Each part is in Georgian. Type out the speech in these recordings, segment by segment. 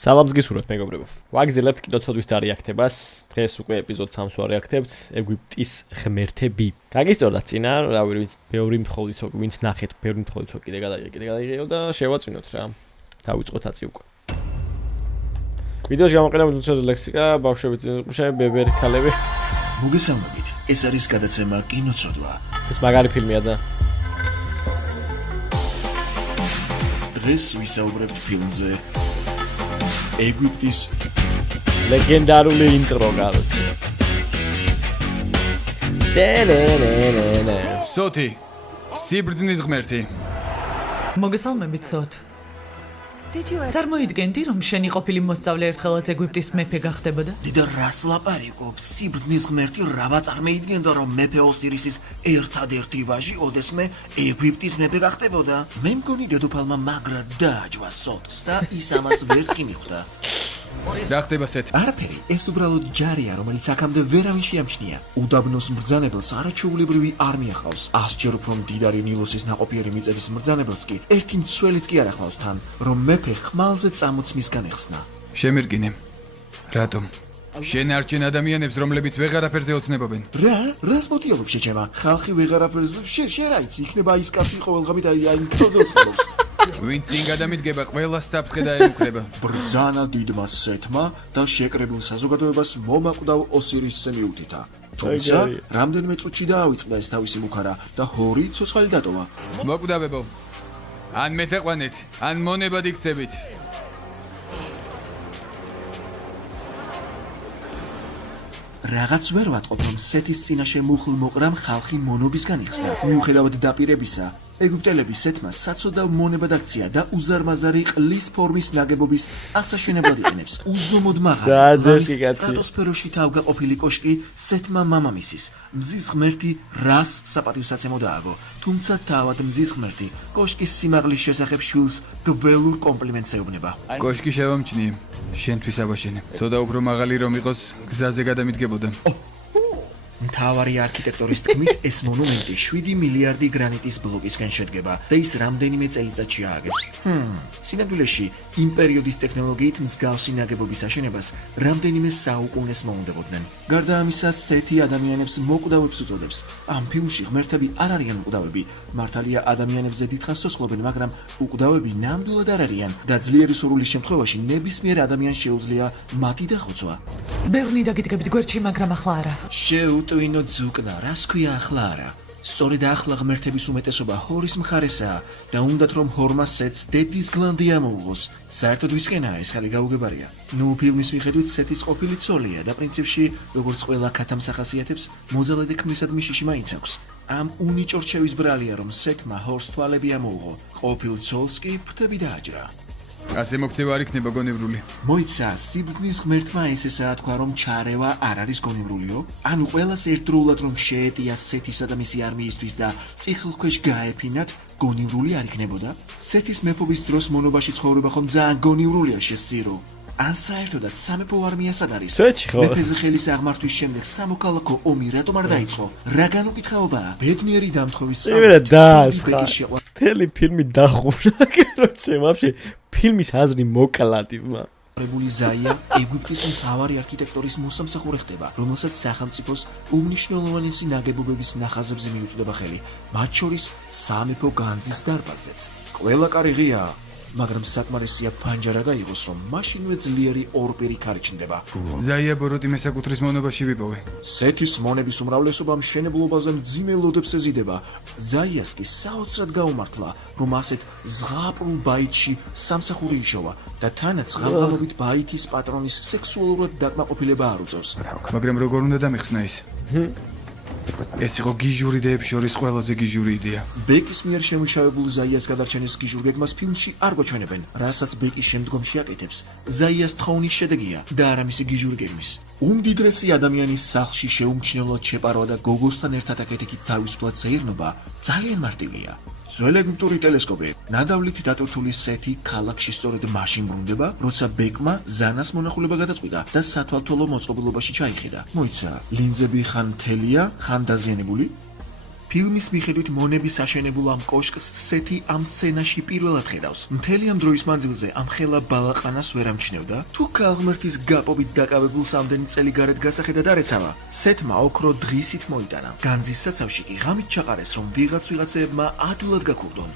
სალამს გისურვებთ მეგობრებო. ვაგზელებთ კიდევ ცოდვის დარეაქტებას. დღეს უკვე ეპიზოდ 3-ს ვარეაქტებთ ეგვიპტის ღმერთები. გაგისტორდა წინა, რავი, ვინც ბევრი მთხოვდითო, ვინც ნახეთ, ბევრი მთხოვდითო კიდე გადაიღო და შევაწვინოთ რა. დავიწყოთ აწი უკვე. ვიდეოში გამოყენებული თუცოზე ლექსიკა, ბავშვებით ყუშები, ბებერი ქალები. მოგესალმებით. ეს არის გადაცემა კინოცოდვა. ეს მაგარი ფილმია ძა. დღეს ვისაუბრებთ ფილმზე ეგვიპტის ლეგენდარული ინტრო გაროჩი. სოთი, სიბრძნის ღმერთი. მოგესალმებით სოთ. წარმოიდგენდი რომ შენი ყოფილი მოსწავლე ერთხელაც ეგვიპტის მეფე გახდებოდა? დიდა რას ლაპარაკობს? სიბრძნის ღმერთი რა წარმოიდგენდა რომ მეფე ოსირისის ერთადერთი ვაჟი ოდესმე ეგვიპტის მეფე გახდებოდა? მე მგონი დედოფალმა მაგრა დააჯვა სოტს და ის ამას ვერც კი მიხვდა. რა ხდება სეთ? არაფერი, ეს უბრალოდ ჯარია, რომელიც აქამდე ვერავინ შეამჩნია. უდაბნოს მბრძანებელს არაჩვეულებრივი არმია ჰყავს. 100-ჯერ უფრო მდიდარი ნილოსის ნაყოფიერი მიწების მბრძანებელს კი ერთი მცველიც კი არ ახლავს თან, რომ მეფე ხმალზე წამოც მისგან ეხსნა. შემერგინე. რატომ? შენ არჩენ ადამიანებს, რომლებიც ვეღარაფერზე ოცნებობენ. რას მოტიობებ შეჩემა? ხალხი ვეღარაფერზე შენ რა იცი, იქნება ის კაცი ყოველდღე აი მთოზე ოცნებობს. ვინც წინ გადამიდგება, ყველას საფრთხე დაემუქრება. ბრძანა დიდმა სეთმა და შეკრებილ საზოგადოებას მომაკვდავ ოსირისზე მიუთითა. თუმცა, რამდენიმე წუთში დაავიწყდა ეს თავისი მუქარა და ჰორი ცოცხალი დატოვა. მოკვდავებო. ან მეთეყვანეთ, ან მონებად იქცებით. რაღაც ვერ ვატყობ, რომ სეთის წინაშე მუხლ მოყრამ ხალხი მონობისგან იხსნა. მიუხედავად დაპირებისა, ეგვიპტელები სეთმა საცოდავ მონებად აქცია და უზარმაზარი ყლის ფორმის ნაგებობის ასაშენებლად იყენებს. უზომოდ მაღალი სტრატოსფეროში თავგაყოფილი კოშკი სეთმა მამამისის, მზის ღმერთი რას საპატივსაცემო დააგო. თუმცა თავად მზის ღმერთი კოშკის სიმაღლის შესახებ შვილს გველურ კომპლიმენტს ეუბნება. კოშკი შევამჩნიე. შენთვის ავაშენე. ცოტა უფრო მაღალი რომ იყოს, გზაზე გადამიდგებოდა. მთავარი არქიტექტორის თქმით, ეს მონუმენტი 7 მილიარდი გრანიტის ბლოკისგან შედგება და ის რამდენიმე წელიწადში ააგეს. სინამდვილეში, იმ პერიოდის ტექნოლოგიით მსგავსი ნაგებობის აშენებას რამდენიმე საუკუნეს მოუნდებოდნენ. გარდა ამისა, სეთი ადამიანებს მოკვდავებს უწოდებს. ამ ფილმში ღმერთები არ არიან მკვდავები. მართალია ადამიანებზე დიდხანს ცოცხლობენ, მაგრამ უკვდავები ნამდვილად არ არიან და ძლიერი სურვილის შემთხვევაში ნებისმიერ ადამიანს შეუძლია მათი დახოცვა. ბევრი დაგიდგებით გვერდში, მაგრამ ახლა არა. შეუტვინო ძუკნა, რას ქვია ახლა არა? სწორედ ახლა ღმერთების უმეტესობა ჰორის მხარესაა და უნდათ რომ ჰორმა სეთს დედის გლანდი ამოუღოს. საერთოდ ვისკენაა ეს ხალი გაუგებარია. ფილმის მიხედვით სეთის ყოფილი ცოლია და პრინციპში, როგორც ყველა ქათამს ახასიათებს, მოძალადე ქმნისადმი შიში მაინც აქვს. ამ უნიჭო რჩევის ბრალია რომ სეთმა ჰორს თვალები ამოუღო, ყოფილ ცოლს კი ფრთები დააჯრა. ასე მოქცევა არ იქნება გონევრული. მოიცა, სიბრძნის ღმერთმა ესეა თქვა რომ ჩარევა არ არის გონევრულიო? ანუ ყველას ერთდროულად რომ შეეტია სეთისა და მისი არმიისთვის და წიხლქვეშ გაეფინათ, გონევრული არ იქნებოდა? სეთის მეფობის დროს მონობაში ცხოვრება ხომ ძალიან გონევრულია შესწირო. ან საერთოდაც სამეფო არმია სად არის? მეფეზე ხელის აღმართვის შემდეგ სამოქალაქო ომი რატომ არ დაიწყო? რა განუკითხაობაა? ბედნიერი დამთხოვის წამი. მთელი ფილმი დახურა, კეროჩე, ვაფშე ფილმის აზრი მოკლადი მა. ზაია ეგვიპტის მთავარი არქიტექტორის მოსამსახურე ხდება, რომელსაც სახელმწიფოს უმნიშვნელოვანესი ნაგებობების ნახაზებზე მიუწვდება ხელი, მათ შორის სამეფო განძის დარბაზზეც. ყველა კარი ღიაა, მაგრამ საკმარისია ფანჯარა გაიღოს, რომ მაშინვე ძლიერი ორპირი ქარი ჩნდება. ზაია ბოროტი მესაკუთრის მონობაში ვიპოვე. სეთის მონების უმრავლესობა მშენებლობაზე მძიმე ლოდებს ეზიდება. ზაიას კი საოცრად გაუმართლა, რომ ასეთ ზღაპრულ ბაიტში სამსახური იშოვა და თანაც ღალღალობით ბაიტის პატრონის სექსუალურად დაკმაყოფილება არ უწევს. მაგრამ როგორ უნდა დამეხსნა ის? ეს იყო გიჟური იდეების შორის ყველაზე გიჟური იდეა. ბეკის მიერ შემუშავებულ ზაიას გადარჩენის გიჟურ გეგმას ფილმში არ გვაჩვენებენ, რასაც ბეკი შემდგომში აკეთებს. ზაიას თხოვნის შედეგია და არა მისი გიჟური გეგმის. უმდიდრესი ადამიანის სახლში შეუმჩნევლად შეპარვა და გოგოსთან ერთად აკეთებით თავისუფლად საირნობა ძალიან მარტივია. ძველ ეგვიპტური ტელესკოპი ნადავლით დატვირთული სეთი ქალაქში სწორედ მაშინ ბრუნდება, როცა ბეკმა ზანას მონახულება გადაწყვიტა და სათვალთვალო მოწყობილობაში ჩაიხედა. მოიცა, ლინზები ხან მთელია, ხან დაზიანებული. ფილმის მიხედვით მონების აშენებულ ამ კოშკს სეთი ამ სცენაში პირველად ხედავს. მთელი ამ დროის მანძილზე ამ ხელა ბალაყანას ვერ ამჩნევდა. თუ ქალღმერთის გაპობით დაკავებულს ამდენი წელი გარეთ გასახედად არ ეცალა, სეთმა ოქრო დღისით მოიტანა. განძის საცავში კი ღამით ჩაყარეს, რომ ვიღაცებმა ადვილად გაქურდონ.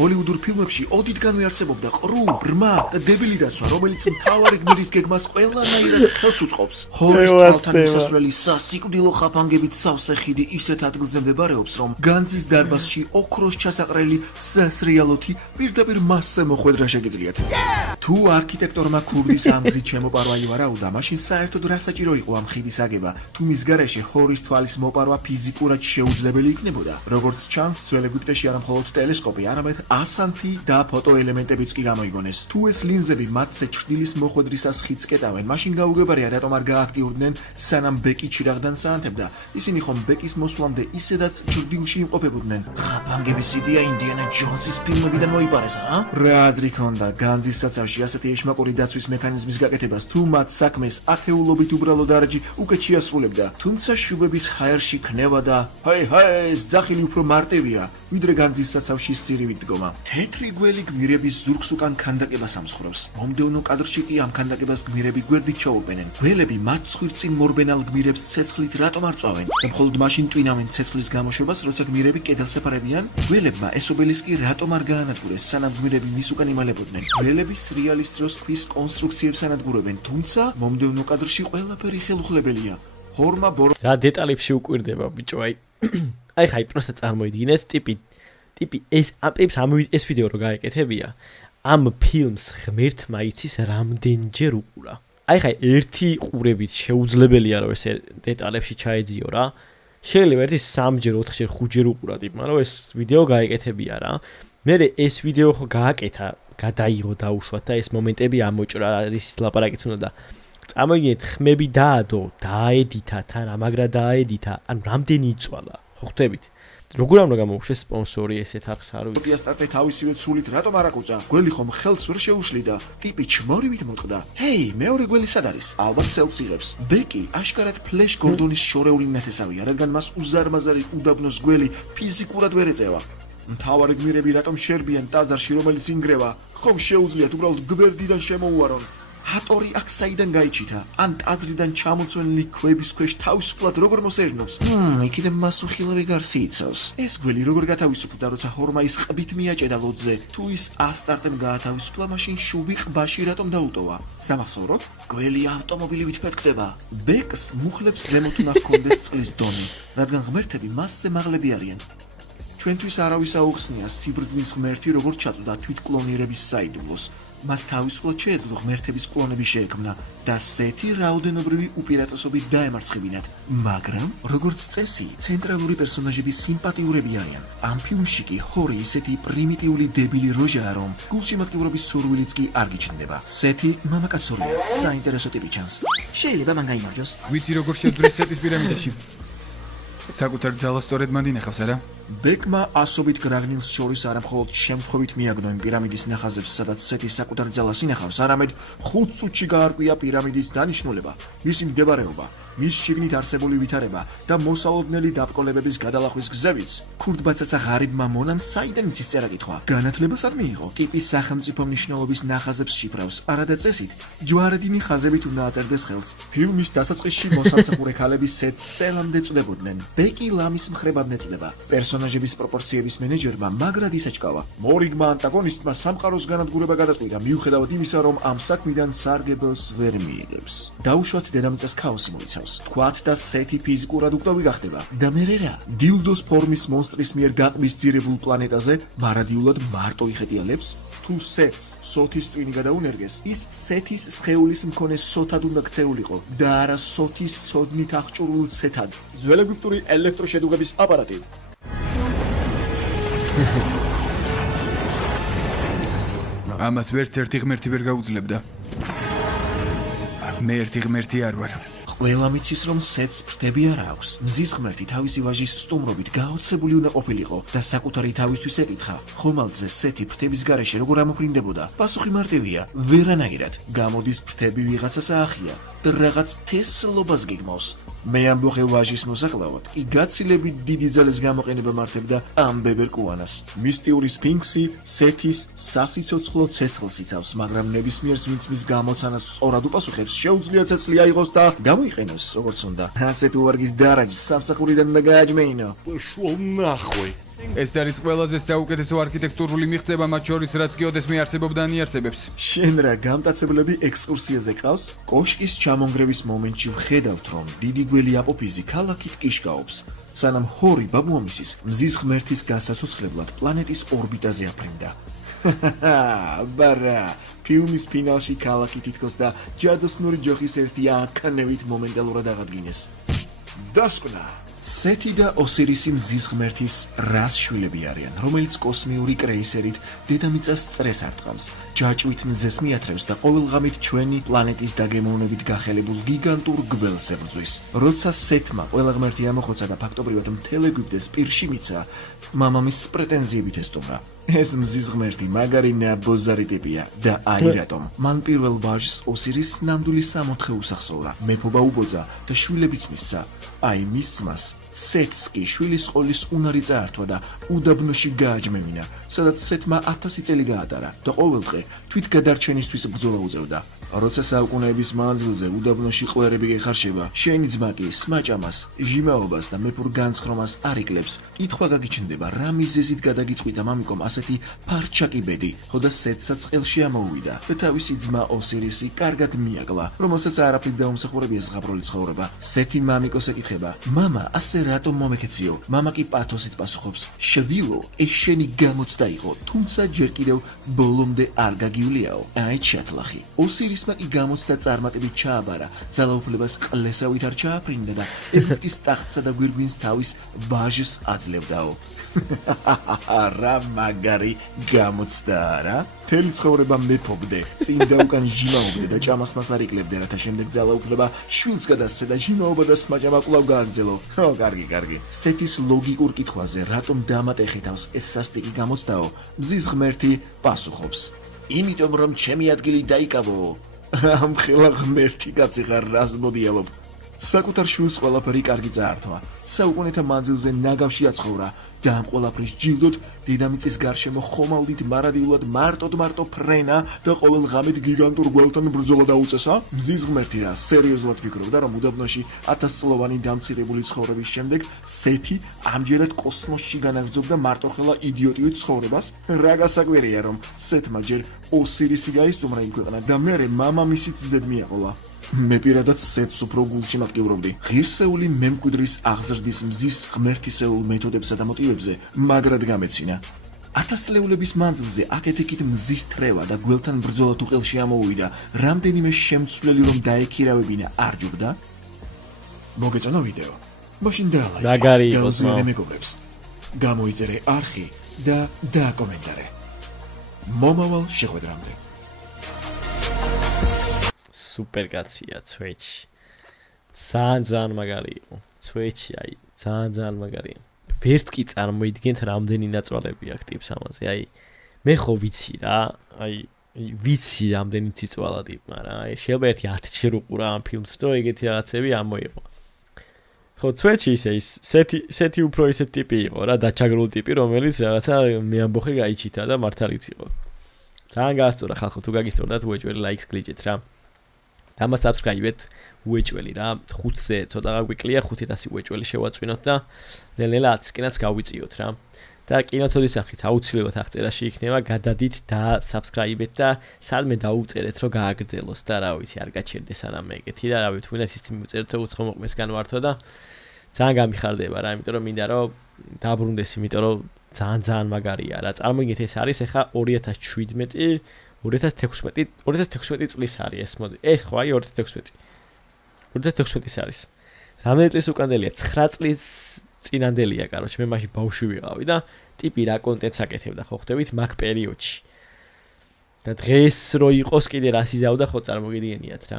ჰოლივუდურ ფილმებში ოდითგანვე არსებობდა ყრუ, ბრმა და დებილი დაცვა, რომელიც მთავარი გმირის გეგმას ყველანაირად ხელს უწყობს. ჰორის თვალთან მისასვლელი სასიკვდილო ხაფანგებით სავსე ხიდი ისეთ ადგილზე მდებარეობს, რომ განძის დარბაზში ოქროს ჩასაყრელი სასრიალოთი პირდაპირ მასზე მოხვედრა შეგიძლიათ. თუ არქიტექტორმა ქურდის ამ გზით შემოპარვა ივარაუდა, მაშინ საერთოდ რა საჭირო იყო ამ ხიდის აგება, თუ მის გარეშე ჰორის თვალის მოპარვა ფიზიკურად შეუძლებელი იქნებოდა. როგორც ჩანს, ძველ ეგვიპტეში არა მხოლოდ ტელესკოპი, არამედ ასანთი და ფოტოელემენტებიც კი გამოიგონეს. თუ ეს ლინზები მათზე ჩრდილის მოხვედრისას ხიდს კეტავენ, მაშინ გაუგებარია რატომ არ გააქტიურდნენ, სანამ ბეკი ჩირაღდან საანთებდა. ისინი ხომ ბეკის მოსვლამდე ისედაც ჩრდილში იმყოფებოდნენ. ხაფანგების იდეა ინდიანა ჯონსის ფილმებიდან მოიპარეს, რა აზრი ქონდა განძის საცავში ასეთი ეშმაკური დაცვის მექანიზმის გაკეთებას, თუ მათ საქმეს ათეულობით უბრალო დარაჯი უკეთ შეასრულებდა. თუმცა შუბების ჰაერში ქნება და ჰაი, ეს ძახილი უფრო მარტივია, ვიდრე განძის საცავში სცირივით დგომა. თეთრი გველი გმირების ზურგს უკან ქანდაკებას ამსხვრევს. მომდევნო კადრში კი ამ ქანდაკებას გმირები გვერდით ჩაუყენენ. გველები მათ ცხვირწინ მორბენალ გმირებს ცეცხლით რატომ არ წვავენ? და მხოლოდ მაშინ ტვინავენ ცეცხლის გამოშვებას, როცა გმირები კედელს ეფარებიან? გველებმა ეს ობელისკი რატომ არ გაანადგურეს, სანამ გმირები მის უკან იმალებოდნენ? გველები სრიალის დროს ქვის კონსტრუქციებს ანადგურებენ, თუმცა მომდევნო კადრში ყველაფერი ხელუხლებელია. ჰორმა ბორო რა დეტალებში უკვირდება ბიჭო, აი ხაი პროსტა წარმოიდგინეთ ტიპი ეს ვიდეო რო გაეკეთებია, ამ ფილმს ღმერთმა იცის რამდენჯერ უყურა. აი ხაი ერთი ყურებით შეუძლებელია რომ ეს დეტალებში ჩაეძიო რა. შეიძლება ერთი 3-ჯერ, 4-ჯერ, 5-ჯერ უყურა ტიპმა რომ ეს ვიდეო გაეკეთებია რა. მე ეს ვიდეო ხო გააკეთა, გადაიღო დაუშვათ და ეს მომენტები ამოჭრა, ის ლაპარაკიც უნდა და წამოიგინეთ ხმები დაადო, დაედითა თან, ამაგრა დაედითა, ანუ რამდენი იწვალა, ხო ხვდებით? როგორ უნდა გამოუშვეს სპონსორი ესეთ არხს არ ვიცი. სტარტე თავისივე სულით რატომ არ აკუწა? გველი ხომ ხელს ვერ შეუშლიდა? ტიპი ჩმორივით მოტყდა. ჰეი, მეორე გველი სად არის? ალბათ სელფს იღებს. ბეკი აშკარად ფლეშ გორდონის შორეული ნათესავია, რადგან მას უზარმაზარი უდაბნოს გველი ფიზიკურად ვერ ეწევა. მთავარი გმირები რატომ შერბიან ტაძარში, რომელიც ინგრევა? ხომ შეუძლიათ უბრალოდ გვერდიდან შემოუარონ? ჰატორი აქ საიდან გაიჩითა? ან ტაძრიდან ჩამოცვენილი ქვების ქვეშ თავისუფლად როგორ მოსერნობს? იქიდან მას უხილავი გარსი იცავს. ეს გველი როგორ გათავისუფლდა, როცა ჰორმა ის ყბით მიაჭედა ლოდზე? თუ ის ასტარტემ გაათავისუფლა, მაშინ შუბი ყბაში რატომ დაუტოვა? სამახსოვროდ, გველი ავტომობილივით ფეთქდება. ბეკს მუხლებს ზემოთ უნდა ჰქონდეს წყლის დონე, რადგან ღმერთები მასზე მაღლები არიან. ჩვენთვის არავის აუხსნია სიბრძნის ღმერთი როგორ ჩაწვდა თვითკლონირების საიდუმლოს. მას თავისუფლად შეეძლო ღმერთების კლონები შეექმნა და სეთი რაოდენობრივი უპირატესობით დაემარცხებინათ. მაგრამ, როგორც წესი, ცენტრალური პერსონაჟები სიმპათიურები არიან. ამ ფილმში კი ჰორი ისეთი პრიმიტიული დებილი როჟაა, რომ გულშემატკივრობის სურვილიც კი არ გიჩნდება. სეთი მამაკაცურია, საინტერესო ტიპი ჩანს. შეიძლება მან გაიმარჯოს. ვიცი როგორ შევძრეს სეთის პირამიდაში. საკუთარ ძალას სწორედ მან დინახავს, არა? ბეკმა ასობით გრაგნილს შორის არა მხოლოდ შემთხვევით მიაგნო იმ პირამიდის ნახაზებს, სადაც სეთი საკუთარ ძალას ინახავს, არამედ 5 წუთში გაარკვია პირამიდის დანიშნულება, მისი მდებარეობა, მის შიგნით არსებული ვითარება და მოსალოდნელი დაბრკოლებების გადალახვის გზებიც. ქურდბაცაცა ღარიბმა მონამ საიდან იცის წერა-კითხვა? განათლებასაც მიიღო. ტიპის სახელმწიფო მნიშვნელობის ნახაზებს შიფრავს, არადა წესით, ჯვარედინი ხაზებით უნდა აწერდეს ხელს. ფილმის დასაწყისში მოსამსახურე ქალები სეთს წელამდე წვდებოდნენ. ბეკი ლამის მხრებად neწვდება. პერსონაჟების პროპორციების მენეჯერმა მაგრად ისაჭკავა. მორიგმა ანტაგონისტმა სამყაროს განადგურება გადაწყვიტა, მიუხედავად იმისა, რომ ამ საქმიდან სარგებელს ვერ მიიღებს. დაუშვათ დედამიწას ქაოსი მოიცავს. თქვათ და სეთი ფიზიკურად უკრავი გახდება. და მერე რა? დილდოს ფორმის მონსტრის მიერ გაყბისძირებულ პლანეტაზე მარადიულად მარტო იხეტიალებს? თუ სეთს სოთის ტვინი გადაუნერგეს, ის სეთის სხეულის მქონე სოთად უნდა ქცეულიყო და არა სოთის ცოდნით აღჭურვილ სეთად. ძველეგვიპტური ელექტროშედუღების აპარატი. ამას ვერც ერთი ღმერთი ვერ გაუძლებდა. მე ერთი ღმერთი არ ვარ. ყველა მიცის რომ სეტს ფრთები არ აქვს. მზის ღმერთი თავისი ვაჟის სტუმრობით გაოცებული უნდა ყოფილიყო და საკუთარი თავისთვის ეკითხა, ხომალდზე სეთი ფრთების გარეშე როგორ ამოფრინდებოდა. პასუხი მარტივია, ვერანაირად. გამოდის ფრთები ვიღაცას აახია და რაღაც თესლობას გიგმავს. მე ამბოხე ვაჟის მოსაკლავად კი გაცილებით დიდი ძალის გამოყენება მართებდა ამ ბებერკუანას. მისტიური სფინქსი სეთის სასიცოცხლო ცეცხლს იცავს, მაგრამ ნებისმიერს ვინც მის გამოცანას სწორად უპასუხებს, შეუძლია ცეცხლი აიღოს და გამოიყენოს როგორც უნდა. ასეთ უვარგის დარაჯს სამსახურიდან უნდა გააჯმეინო. შუალ ნახვი. ეს არის ყველაზე საუკეთესო არქიტექტურული მიღწევა მათ შორის, რაც გიოდეს მიარსებობდა ნიარსებებს. შენ რა გამტაცებლები ექსკურსიაზე ყავს? კოშკის ჩამონგრევის მომენტში ვხედავთ, რომ დიდი გველი აპოფიზი ქალაქით კიშკაობს. სანამ ჰორი ბაბუამისის მზის ღმერთის გასაცოცხლებლად პლანეტის ორბიტაზე აფრინდა. ბარა, ფილმის ფინალში ქალაქი თითქოს და ჯადოსნური ჯოხის ერთი აკანევით მომენტალურად აღადგინეს. დასკვნა სეთი და ოსირისი მზის ღმერთის რას შვილები არიან, რომელიც კოსმიური კრეისერით დედამიწას წრეს არტყამს, ჯაჭვით მზეს მიათრევს და ყოველღამით ჩვენი პლანეტის დაგემოვნებით გახელებულ გიგანტურ გველს ებრძვის. როცა სეთმა ყველა ღმერთი ამოხოცა და ფაქტობრივად მთელ ეგვიპტეს პირში მიცა, მამამისს პრეტენზიებით ესტუმრა. ეს მზის ღმერთი მაგარი ნაბოზარი ტიპია და აი რატომ. მან პირველ ვაჟს ოსირის ნამდვილი 64 უსახსოვრა, მეფობა უბოძა და შვილებიც მისცა. აი მის ძმას სეთს კი შვილის ყოლის უნარი წაართვა და უდაბნოში გააჯმევინა, სადაც სეთმა 1000 წელი გაატარა და ყოველდღე თვით გადარჩენისთვის ბრძოლა უწევდა. როცა საუკუნეების მანძილზე უდაბნოში ყვერები ეხარშება, შენი ძმა კი სმაჭამას, ჟიმაობას და მეფურ განცხრომას არ იკლებს. კითხვა გაგიჩნდება, რა მიზეზით გადაგიწყვიტა მამიკომ ასეთი ფარჩაკი ბედი, ხოდა სეთსაც ყელში ამოუვიდა და თავისი ძმა ოსირისი კარგად მიაკლა, რომელსაც არაფრით დაუმსახურებია ზღაპრული ცხოვრება. სეთი მამიკოს ეკითხება, მამა, ასე რატომ მომეკეციო? მამა კი პათოსით პასუხობს, შვილო, ეს შენი გამოცდა იყო, თუმცა ჯერ კიდევ ბოლომდე არ გაგიuliაო. აი ჩათლახი. ოსირისმა კი გამოცდა წარმატებით ჩააბარა, ძალაუფლებას ყლესავით არ ჩააფრინდა და ეგვიპტის ტახტსა და გვირგვინს თავის ვაჟს აძლევდაო. რა მაგარი გამოცდა რა? მთელი ცხოვრება მეფობდე, წინ და უკან ჟიმაობდე და ჭამას არ იკლებდე, რათა შემდეგ ძალაუფლება შვილს გადასცე და ჟიმაობა და სმაჭამა კვლავ გააგრძელო. კარგი. სეთის ლოგიკურ კითხვაზე, რატომ დამატეხეთავს ეს სასტიკი გამოცდაო? მზის ღმერთი პასუხობს. იმიტომ რომ ჩემი ადგილი დაიკავო. ამ ხელა ღმერთი კაცი ხარ, რას მოდიალობ? საკუთარ შვილს ყველაფერი კარგი წაართვა. საუკუნეთა მანძილზე ნაგავში აცხოვრა და ამ ყველაფრის ჯილდოდ დედამიწის გარშემო ხომალდით მარადილად მარტო ფრენა და ყოველღამით გიგანტურ გველთან ბრძოლა დაუწესა. მზის ღმერთი რა სერიოზულად ფიქრობდა, რომ უდაბნოში 1000 წლოვანი დამცირებული ცხოვრების შემდეგ სეთი ამჯერად კოსმოსში განაგრძობდა მარტოხელა იდიოტივით ცხოვრებას? რა გასაკვირია, რომ სეთმა ჯერ ოსირისი გაისტუმრა იმ ქვეყნად და მერე მამამისიც ზედ მიაყოლა. მე პირადად სეთს უფრო გულში მატკივრობდი. ღირსეული მემკვიდრის აღზრდის მზის ღმერთისეულ მეთოდებსა და მოტივებზე მაგრად გამეცინა. 1000 წლეულების მანძილზე აქეთ-იქით მზის თრევა და გველთან ბრძოლა თუ ყელში ამოუვიდა, რამდენიმე შემცვლელი რომ დაექირავებინა არ ჯობდა? მოგეწონა ვიდეო. მაშინ დაალაიქე. მაგარი იყოს, მეგობრებს. გამოიწერე არხი და დააკომენტარე. მომავალ შეხვედრამდე. სუპერ კაცია Twitch. ძალიან მაგარი იყო. Twitch აი ძალიან მაგარი. ვერც კი წარმოიდგენთ რამდენი ნაწვალები აქვს ტიპს ამაზე. აი მე ხო ვიცი რა. აი ვიცი რამდენი წიწვალა ტიპმა რა. აი შეიძლება ერთი 10 ჯერ უყურა ამ ფილმს, რომ ეგეთი რაღაცები ამოიღო. ხო Twitch ისე ის სეთი უფრო ისეთი ტიპი იყო რა, დაჩაგრული ტიპი, რომელიც რაღაცა მე ამბოხე გაიჩითა და მართალიც იყო. ძალიან გაასწორა ხალხო, თუ გაგისწორდათ უეჭველი ლაიქს გლიჯეთ რა. დამა subscribe-ეთ უეჭველი რა 5-ზე ცოტა გაგვიკლია 500 უეჭველი შევაწვინოთ და ნელ-ნელა 10-კინაც გავიწიოთ რა და კინოცოდის სახით აუცილებლად აღწერაში იქნება გადადით და subscribe-ეთ და სადმე დაუწერეთ რომ გააგრძელოს და რა ვიცი არ გაჩერდეს არამე ეგეთი და რა ვიცი თუნდაც ის მიუწერეთ რომ უცხო მოყმეს განვართო და ძალიან გამიხარდება რა იმიტომ რომ მინდა რომ დაბრუნდეს იმიტომ რომ ძალიან მაგარია რა წარმოგიდგენთ ეს არის ახლა 2017 2016 წლის არის ეს მოდი. ეს ხო აი 2016. 2016 არის. რამდენი წლის უკანელია? 9 წლის წინანდელია, короче, მე მაშინ ბავშვი ვიყავი და ტიპი რა კონტენტს აკეთებდა, ხო ხვდებით მაგ პერიოდში. და დღეს რო იყოს კიდე რას იზავდა, ხო წარმოგიდგენიათ რა.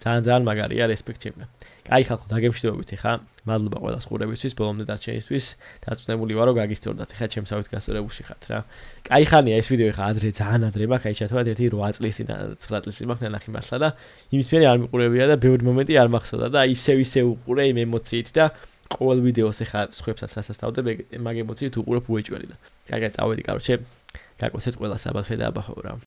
ძალიან მაგარია, რესპექტ ჩემო. კაი ხალხო, დაგემშვიდობებით ხა. მადლობა ყველას ყურებისთვის, ბოლომდე დარჩენისთვის. დარწმუნებული ვარო გაგისწორდათ ხა ჩემსავით გასწორებულში ხართ რა. კაი ხანია ეს ვიდეო ხა ადრე ძალიან ადრე მაქვს, აი ჩათვალეთ ერთი 8 წლის წინ 9 წლის წინ მაქვს ნანახი მართლა და იმის მერე არ მიყურებია და ბევრი მომენტი არ მახსოვდა და ისევ უყურე იმ ემოციით და ყოველ ვიდეოს ხა სხვებსაც ასასთავდებ მაგ ემოციით უყურებ უეჭველი და. კაი, წავედი, კაროჩე. გაკეთეთ ყველა საბათე და აბახო რა.